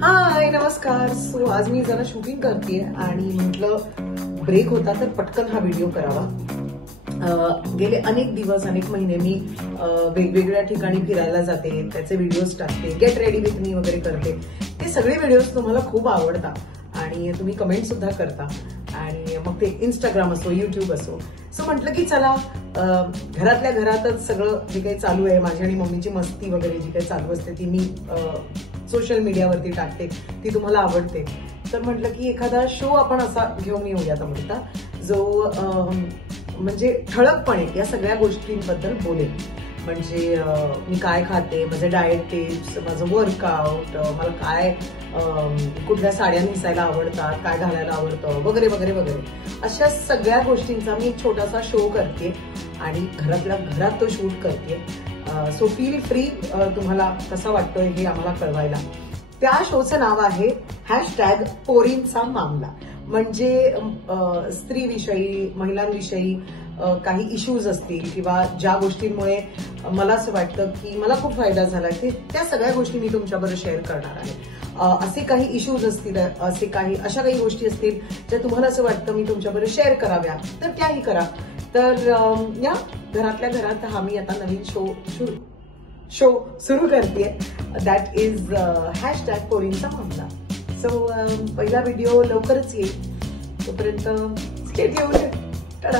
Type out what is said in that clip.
हाय नमस्कार. सो आज मी जरा शूटिंग करते आणि म्हटलं ब्रेक होता तर पटकन हा व्हिडिओ करावा. गेले अनेक दिवस अनेक महिने मी वेगवेगळ्या ठिकाणी फिरायला जाते, त्याचे व्हिडिओज टाकते, गेट रेडी विथ मी वगैरे करते. ते सगळे व्हिडिओज तुम्हाला खूप आवडतात आणि तुम्ही कमेंट सुद्धा करता आणि मग ते इंस्टाग्राम असो युट्यूब असो. सो म्हटलं की चला घरातल्या घरातच सगळं जे काही चालू आहे, माझी आणि मम्मीची मस्ती वगैरे जी काही चालू असते ती मी सोशल मीडियावरती टाकते, ती तुम्हाला आवडते. तर म्हटलं की एखादा शो आपण असा घेऊन येऊयात अमृता, जो म्हणजे ठळकपणे या सगळ्या गोष्टींबद्दल बोलेल. म्हणजे मी काय खाते, माझे डाएट टिप्स, माझं वर्कआउट, मला काय कुठल्या साड्या नेसायला आवडतात, काय घालायला आवडतं वगैरे वगैरे वगैरे, अशा सगळ्या गोष्टींचा मी एक छोटासा शो करते आणि घरातल्या घरात तो शूट करते. सो फील फ्री, तुम्हाला कसं वाटतंय हे आम्हाला कळवायला. त्या शोचं नाव आहे #पोरींचा मामला. म्हणजे स्त्रीविषयी, महिलांविषयी काही इश्यूज असतील किंवा ज्या गोष्टींमुळे मला असं वाटतं की मला खूप फायदा झाला, त्या सगळ्या गोष्टी मी तुमच्याबरोबर शेअर करणार आहे. असे काही इश्यूज असतील, अशा काही गोष्टी असतील ज्या तुम्हाला असं वाटतं मी तुमच्याबरोबर शेअर कराव्या, तर त्याही करा. तर या घरातल्या घरात हा मी आता नवीन शो सुरू करते. दॅट इज #पोरींचा मामला. सो पहिला व्हिडिओ लवकरच येईल, तोपर्यंत स्टे ट्यून्ड. टाटा.